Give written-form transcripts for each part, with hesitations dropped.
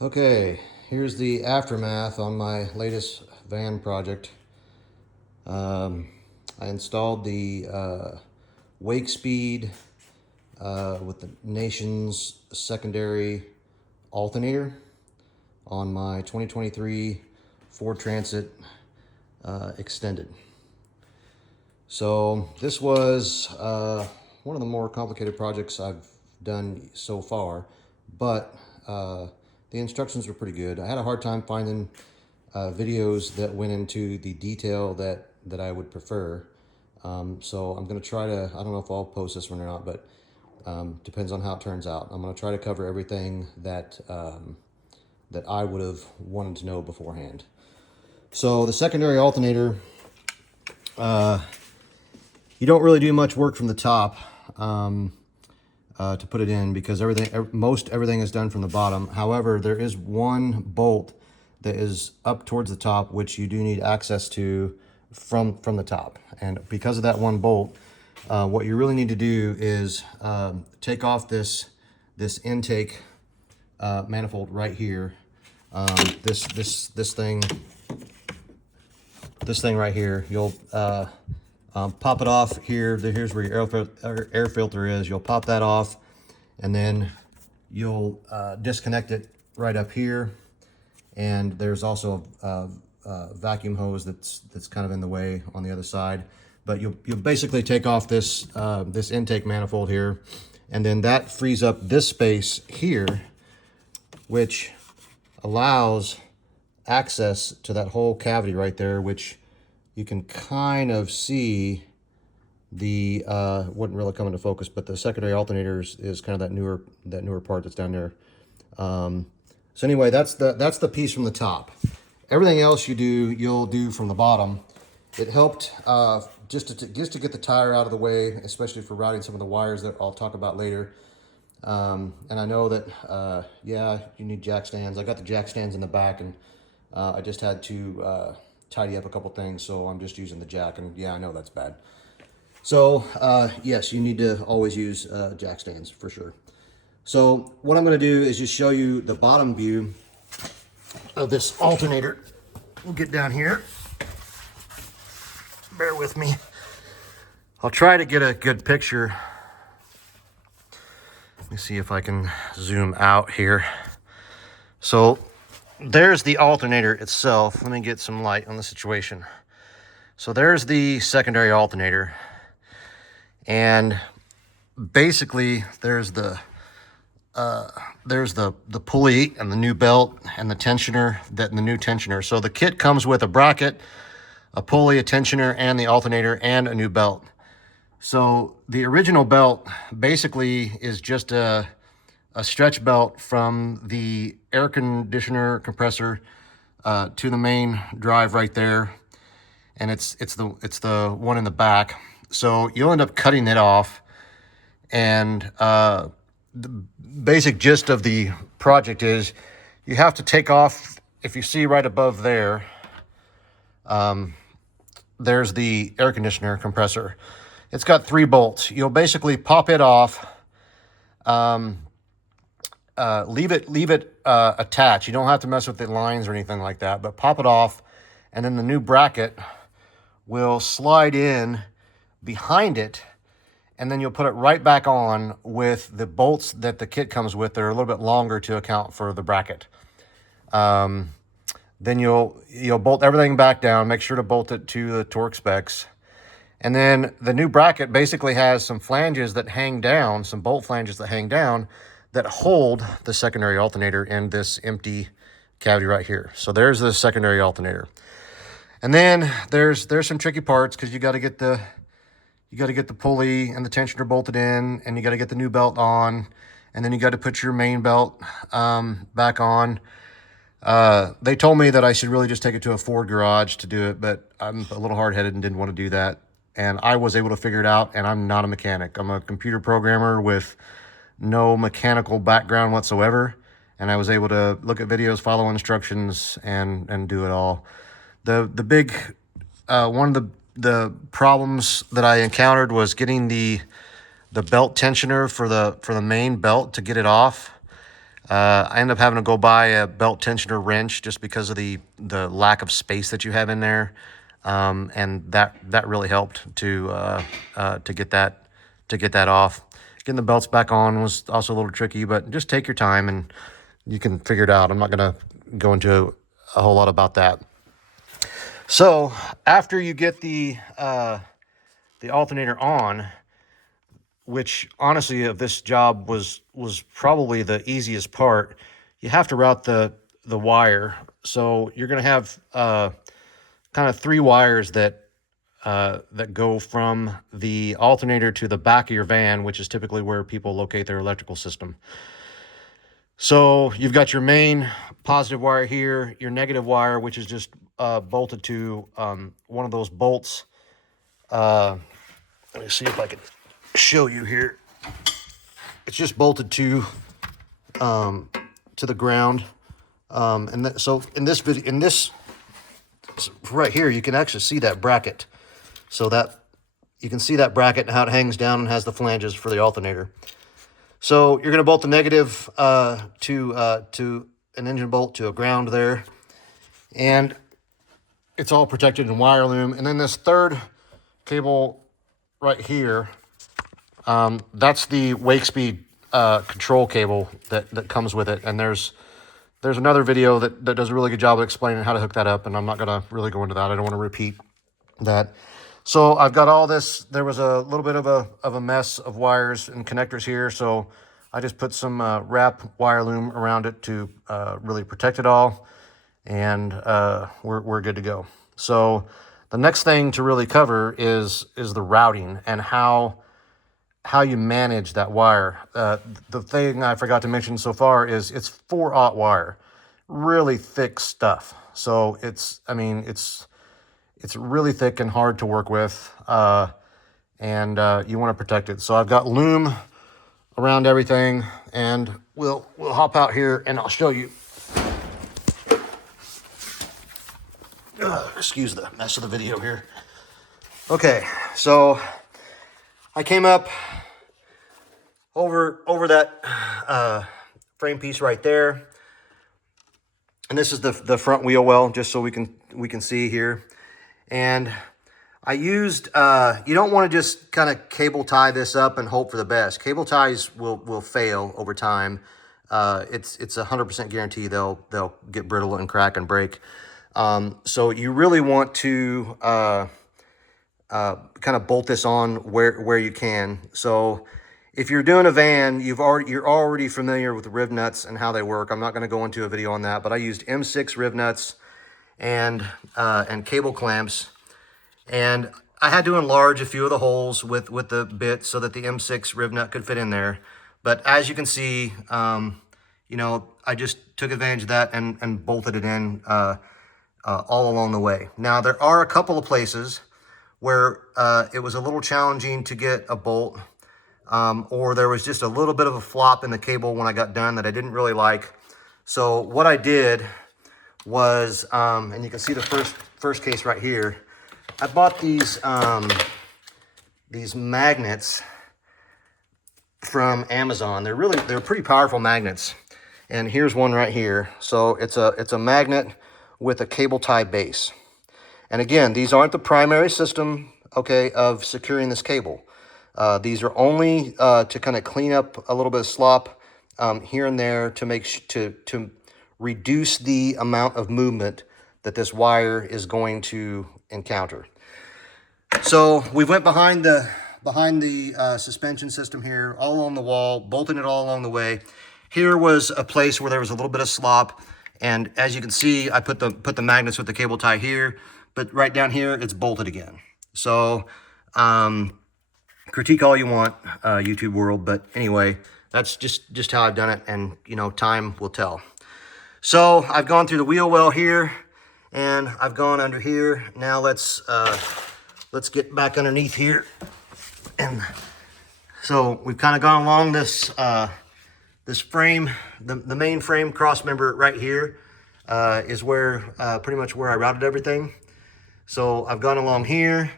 Okay, here's the aftermath on my latest van project. I installed the Wakespeed with the nation's secondary alternator on my 2023 Ford Transit Extended. So this was one of the more complicated projects I've done so far, but the instructions were pretty good. I had a hard time finding videos that went into the detail that I would prefer. So I'm going to try to, I don't know if I'll post this one or not, but depends on how it turns out. I'm going to try to cover everything that I would have wanted to know beforehand. So the secondary alternator, you don't really do much work from the top to put it in because most everything is done from the bottom. However, there is one bolt that is up towards the top, which you do need access to from the top. And because of that one bolt, what you really need to do is take off this intake manifold right here. This thing right here. You'll pop it off here. Here's where your air filter is. You'll pop that off, and then you'll disconnect it right up here. And there's also a vacuum hose that's kind of in the way on the other side. But you'll basically take off this this intake manifold here, and then that frees up this space here, which allows access to that whole cavity right there, which you can kind of see the wouldn't really come into focus, but the secondary alternator is kind of that newer part that's down there. So anyway, that's the piece from the top. Everything else you'll do from the bottom. It helped just to get the tire out of the way, especially for routing some of the wires that I'll talk about later. And I know that yeah, you need jack stands. I got the jack stands in the back, and I just had to tidy up a couple things, so I'm just using the jack. And yeah, I know that's bad. So yes, you need to always use jack stands for sure. So what I'm going to do is just show you the bottom view of this alternator. We'll get down here. Bear with me. I'll try to get a good picture. Let me see if I can zoom out here. So there's the alternator itself. Let me get some light on the situation. So there's the secondary alternator. And basically there's the pulley and the new belt and the tensioner, the new tensioner. So the kit comes with a bracket, a pulley, a tensioner, and the alternator, and a new belt. So the original belt basically is just a stretch belt from the air conditioner compressor to the main drive right there, and it's the one in the back. So you'll end up cutting it off, and the basic gist of the project is you have to take off, if you see right above there, there's the air conditioner compressor. It's got 3 bolts. You'll basically pop it off, leave it attached. You don't have to mess with the lines or anything like that, but pop it off, and then the new bracket will slide in behind it, and then you'll put it right back on with the bolts that the kit comes with. They're a little bit longer to account for the bracket. Then you'll bolt everything back down. Make sure to bolt it to the torque specs. And then the new bracket basically has some flanges that hang down, some bolt flanges that hang down that hold the secondary alternator in this empty cavity right here. So there's the secondary alternator. And then there's some tricky parts because you got to get the pulley and the tensioner bolted in, and you got to get the new belt on, and then you got to put your main belt back on. They told me that I should really just take it to a Ford garage to do it, but I'm a little hard-headed and didn't want to do that. And I was able to figure it out, and I'm not a mechanic. I'm a computer programmer with no mechanical background whatsoever, and I was able to look at videos, follow instructions, and do it all. The big one of the problems that I encountered was getting the belt tensioner for the main belt to get it off. I end up having to go buy a belt tensioner wrench just because of the lack of space that you have in there, and that really helped to get that off. Getting the belts back on was also a little tricky, but just take your time and you can figure it out. I'm not going to go into a whole lot about that. So after you get the alternator on, which honestly of this job was probably the easiest part, you have to route the wire. So you're going to have kind of 3 wires that go from the alternator to the back of your van, which is typically where people locate their electrical system. So you've got your main positive wire here, your negative wire, which is just bolted to one of those bolts. Let me see if I can show you here. It's just bolted to the ground. So in this video, right here, you can actually see that bracket. So that you can see that bracket and how it hangs down and has the flanges for the alternator. So you're going to bolt the negative to an engine bolt to a ground there, and it's all protected in wire loom. And then this third cable right here, that's the Wakespeed control cable that comes with it. And there's another video that does a really good job of explaining how to hook that up, and I'm not going to really go into that. I don't want to repeat that. So I've got all this. There was a little bit of a mess of wires and connectors here, so I just put some wrap wire loom around it to really protect it all, and we're good to go. So the next thing to really cover is the routing and how you manage that wire. The thing I forgot to mention so far is it's 4/0 wire, really thick stuff. So it's really thick and hard to work with, and you want to protect it. So I've got loom around everything, and we'll hop out here and I'll show you. Excuse the mess of the video here. Okay, so I came up over that frame piece right there, and this is the front wheel well, just so we can see here. And I used, you don't want to just kind of cable tie this up and hope for the best. Cable ties will fail over time. It's 100% guarantee they'll get brittle and crack and break. So you really want to kind of bolt this on where you can. So if you're doing a van, you're already familiar with the rib nuts and how they work. I'm not going to go into a video on that, but I used M6 rib nuts and cable clamps, and I had to enlarge a few of the holes with the bit so that the M6 rib nut could fit in there. But as you can see, I just took advantage of that and bolted it in all along the way. Now there are a couple of places where it was a little challenging to get a bolt, or there was just a little bit of a flop in the cable when I got done that I didn't really like. So what I did was, and you can see the first case right here, I bought these magnets from Amazon. They're pretty powerful magnets, and here's one right here. So it's a magnet with a cable tie base, and again, these aren't the primary system, okay, of securing this cable. These are only to kind of clean up a little bit of slop here and there to reduce the amount of movement that this wire is going to encounter. So we went behind the suspension system here, all along the wall, bolting it all along the way. Here was a place where there was a little bit of slop, and as you can see, I put the magnets with the cable tie here, but right down here, it's bolted again. So critique all you want, YouTube world, but anyway, that's just how I've done it, and time will tell. So I've gone through the wheel well here, and I've gone under here. Now let's get back underneath here. And so we've kind of gone along this this frame, the main frame cross member right here is where pretty much where I routed everything. So I've gone along here.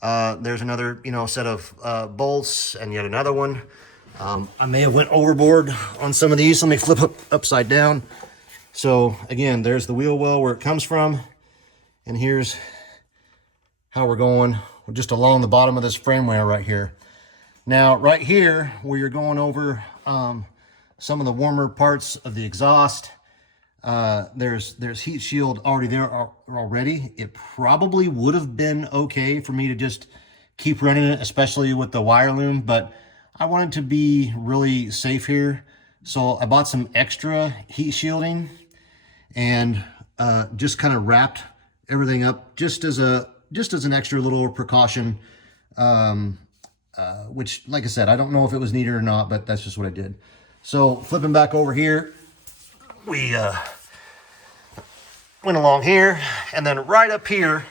There's another set of bolts and yet another one. I may have went overboard on some of these. Let me flip upside down. So again, there's the wheel well where it comes from. And here's how we're going. We're just along the bottom of this frame rail right here. Now, right here, where you're going over some of the warmer parts of the exhaust, there's heat shield already there already. It probably would have been okay for me to just keep running it, especially with the wire loom, but I wanted to be really safe here. So I bought some extra heat shielding and just kind of wrapped everything up just as an extra little precaution. Which, like I said, I don't know if it was needed or not, but that's just what I did. So flipping back over here, we went along here, and then right up here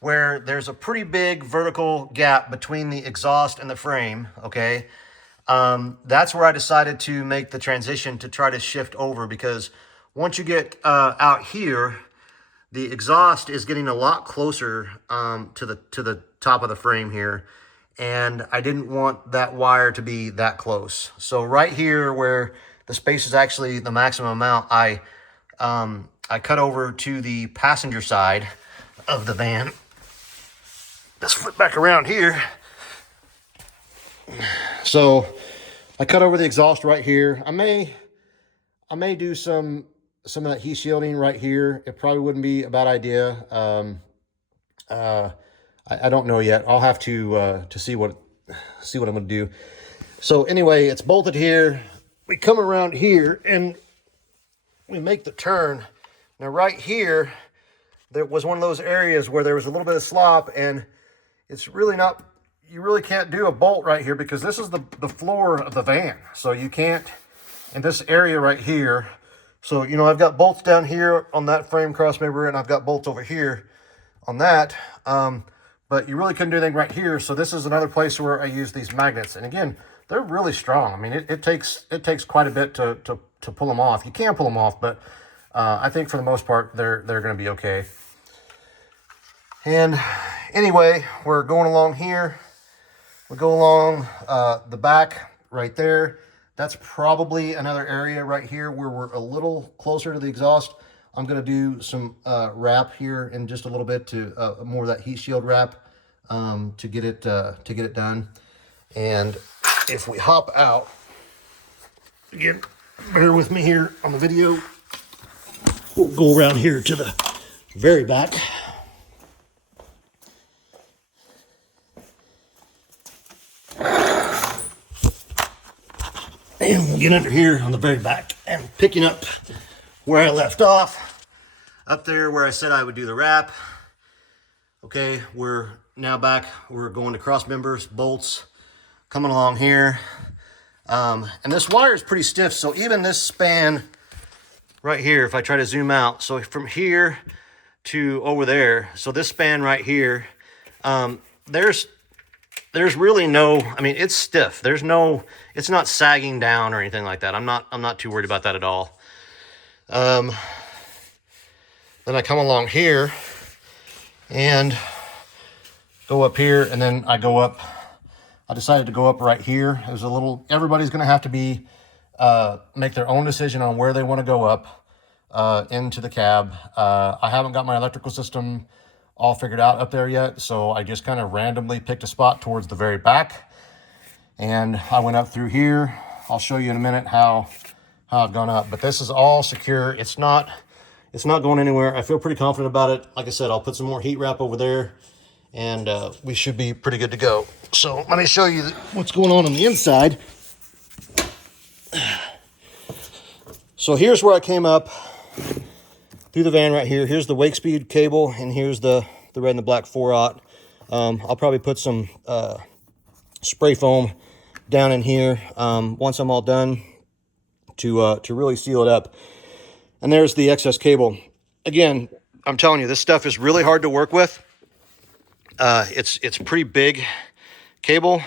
where there's a pretty big vertical gap between the exhaust and the frame, okay? That's where I decided to make the transition to try to shift over, because once you get out here, the exhaust is getting a lot closer to the top of the frame here, and I didn't want that wire to be that close. So right here where the space is actually the maximum amount, I cut over to the passenger side of the van. Let's flip back around here. So I cut over the exhaust right here. I may do some of that heat shielding right here. It probably wouldn't be a bad idea. I don't know yet. I'll have to see what I'm gonna do. So anyway, it's bolted here. We come around here and we make the turn. Now right here, there was one of those areas where there was a little bit of slop, and it's really not, you really can't do a bolt right here because this is the floor of the van. So you can't, in this area right here. So, you know, I've got bolts down here on that frame cross member, and I've got bolts over here on that. But you really couldn't do anything right here. So this is another place where I use these magnets. And again, they're really strong. I mean, it takes quite a bit to pull them off. You can pull them off, but I think for the most part, they're going to be okay. And anyway, we're going along here. We go along the back right there. That's probably another area right here where we're a little closer to the exhaust. I'm going to do some wrap here in just a little bit to more of that heat shield wrap to get it done. And if we hop out, again, bear with me here on the video. We'll go around here to the very back. And we'll get under here on the very back and picking up where I left off, up there where I said I would do the wrap. Okay, we're now back. We're going to cross members, bolts, coming along here. And this wire is pretty stiff, so even this span right here, if I try to zoom out, so from here to over there, so this span right here, there's really no, I mean, it's stiff. There's no, it's not sagging down or anything like that. I'm not too worried about that at all. Then I come along here and go up here, and then I go up. I decided to go up right here. It was a little, everybody's going to have to be, make their own decision on where they want to go up into the cab. I haven't got my electrical system all figured out up there yet, so I just kind of randomly picked a spot towards the very back, and I went up through here. I'll show you in a minute how I've gone up, but this is all secure. It's not going anywhere. I feel pretty confident about it. Like I said, I'll put some more heat wrap over there, and we should be pretty good to go. So let me show you what's going on the inside. So here's where I came up through the van right here. Here's the Wakespeed cable, and here's the red and the black 4/0. I'll probably put some spray foam down in here once I'm all done to really seal it up. And there's the excess cable. Again, I'm telling you, this stuff is really hard to work with. It's pretty big cable,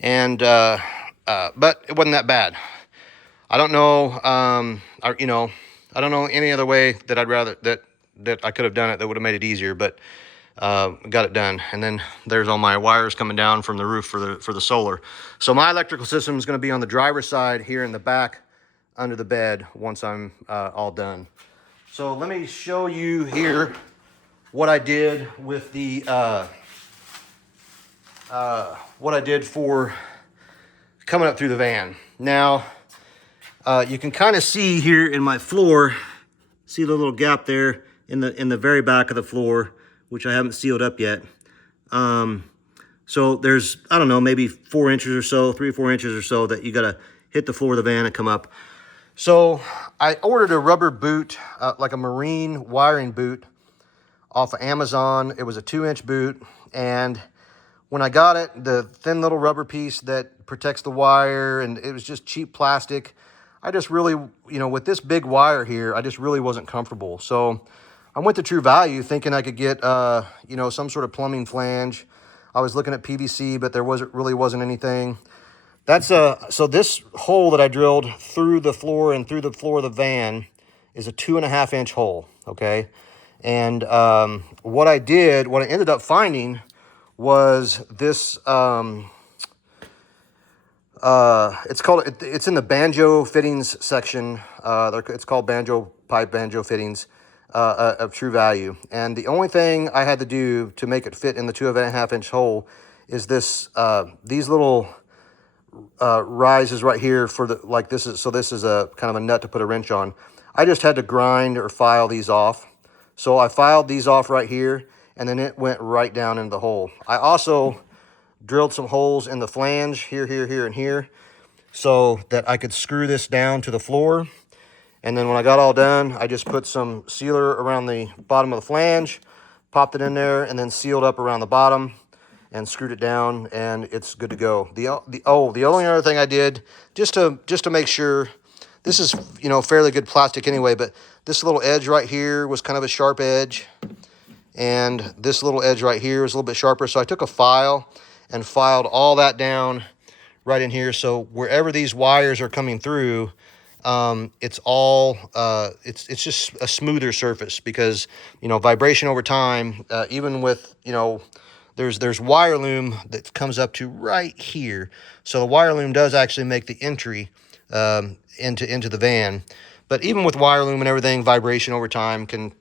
and but it wasn't that bad. I don't know, I don't know any other way that I'd rather that I could have done it that would have made it easier. But got it done. And then there's all my wires coming down from the roof for the solar. So my electrical system is going to be on the driver's side here in the back under the bed once I'm all done. So let me show you here what I did with the what I did for coming up through the van. Now you can kind of see here in my floor, see the little gap there in the very back of the floor, which I haven't sealed up yet. So there's, I don't know, maybe 4 inches or so, 3 or 4 inches or so that you got to hit the floor of the van and come up. So I ordered a rubber boot, like a marine wiring boot off of Amazon. It was a 2-inch boot, and when I got it, the thin little rubber piece that protects the wire, and it was just cheap plastic. I just really, you know, with this big wire here, I just really wasn't comfortable. So I went to True Value thinking I could get, you know, some sort of plumbing flange. I was looking at PVC, but there really wasn't anything. So this hole that I drilled through the floor and through the floor of the van is a 2.5-inch hole, okay? And what I ended up finding was this, it's in the banjo fittings section. It's called banjo pipe, banjo fittings of True Value. And the only thing I had to do to make it fit in the 2.5-inch hole is these little rises right here for the, like this is, so this is a kind of a nut to put a wrench on. I just had to grind or file these off. So I filed these off right here, and then it went right down into the hole. I also drilled some holes in the flange here, and here, so that I could screw this down to the floor. And then when I got all done, I just put some sealer around the bottom of the flange, popped it in there, and then sealed up around the bottom and screwed it down, and it's good to go. The only other thing I did, just to make sure, this is, you know, fairly good plastic anyway, but this little edge right here was kind of a sharp edge, and this little edge right here is a little bit sharper. So I took a file and filed all that down right in here. So wherever these wires are coming through, it's all, it's just a smoother surface, because, you know, vibration over time, even with, you know, there's wire loom that comes up to right here. So the wire loom does actually make the entry into the van. But even with wire loom and everything, vibration over time can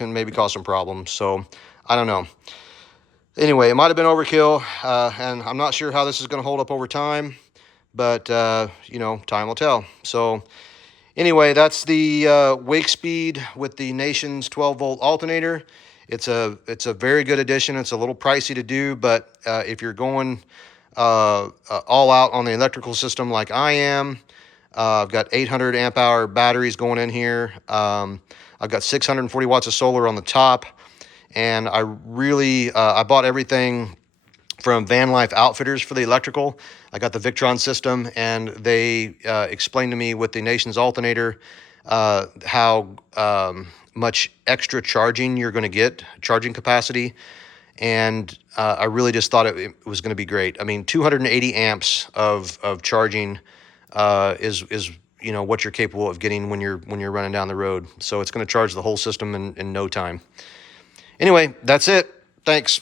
maybe cause some problems. So I don't know. Anyway, it might have been overkill, and I'm not sure how this is going to hold up over time, but you know, time will tell. So anyway, that's the Wakespeed with the Nations 12-volt alternator. It's a very good addition. It's a little pricey to do, but if you're going all out on the electrical system like I am, I've got 800 amp hour batteries going in here. I've got 640 watts of solar on the top, and I really I bought everything from Van Life Outfitters for the electrical. I got the Victron system, and they explained to me with the Nations alternator how much extra charging you're going to get, charging capacity, and I really just thought it was going to be great. I mean, 280 amps of charging is you know what you're capable of getting when you're running down the road. So it's going to charge the whole system in no time. Anyway, that's it. Thanks.